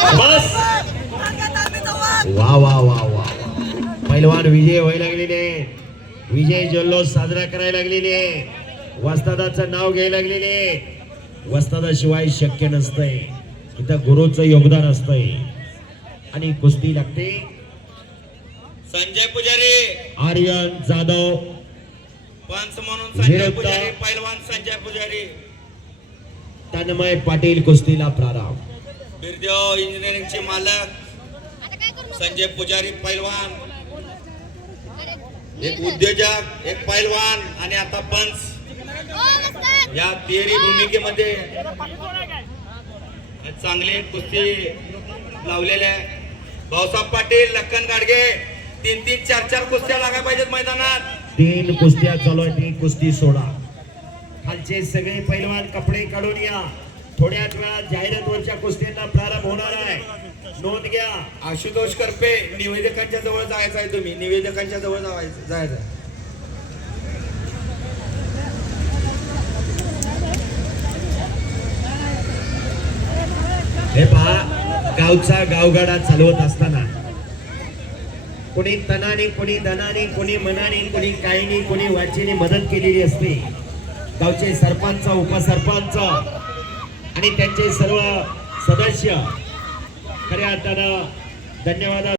बस वा वा वा वा पैलवान विजय व्हायला लागलेले, विजय जल्लोष साजरा करायला लागलेले, वस्तादाचं नाव घ्यायला लागलेले. वस्तादाशिवाय शक्य नसतंय, इथं गुरुचं योगदान असतंय आणि कुस्ती लागते. संजय पुजारी आर्यन जाधव पंच म्हणून संजय पुजारी, पैलवान संजय पुजारी. तन्मय पाटील कुस्तीला प्रारंभ. बिरदेव इंजिनिअरिंगचे मालक संजय पुजारी पैलवान, एक उद्योजक, एक पैलवान आणि आता पंच या तिहेरी भूमिकेमध्ये चांगली कुस्ती लावलेल्या. भाऊसाहेब पाटील, लखन गाडगे, 3-3, 4-4 कुस्त्या लागायला पाहिजेत मैदानात. 3 कुस्त्या चालू आहे, 3 कुस्ती सोडा. खालचे सगळे पैलवान कपडे काढून या. थोड्याच वेळात जाहिरातवरच्या कुस्त्यांना प्रारंभ होणार आहे, नोंद घ्या. आशुतोष करपे, निवेदकांच्या जवळ जायचं आहे, तुम्ही निवेदकांच्या जवळ जायचं. हे पहा, गावचा गावगाडा चालवत असताना कोणी तनाने, कोणी धनाने, कोणी मनाने, कोणी काहीनी, कोणी वाचेने मदत केलेली असते. गावचे सरपंच, उपसरपंच आणि त्यांचे सर्व सदस्य खऱ्या अर्थानं धन्यवाद.